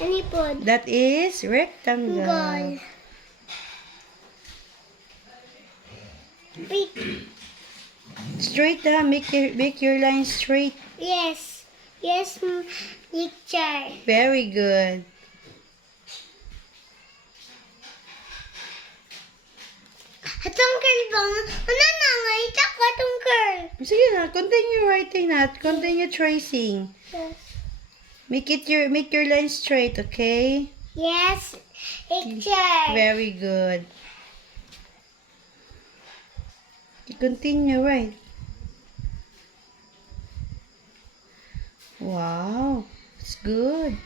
Any pod? That is rectangle. Goal. Big. Straight make your line straight. Yes. Yes, teacher. Very good. Tungkol ba? Ano na nga? Itak ka tungkol. Sige na, continue writing na. Continue tracing. Yes. Make your line straight, okay? Yes, teacher. Very good. Continue, right? Wow, it's good.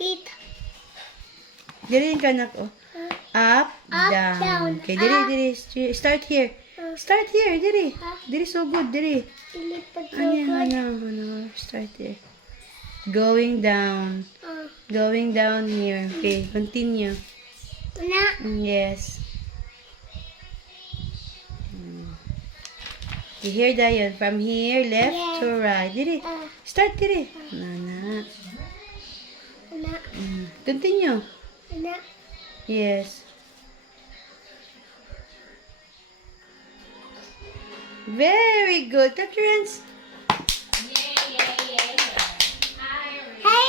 It. Dili ka na ko. Up, Up, down. down. Okay, Up. dili. Start here. Start here, dili. Up. Dili so good, dili. Ilipad Ano, tungkol. ano. Start here. Going down. Going down here. Okay, continue. Na. Yes. You hear that yun? From here, left Yes. to right. Dili. Start dili. Na. Na. Continue. Na. Yes. Very good. Clap your hands.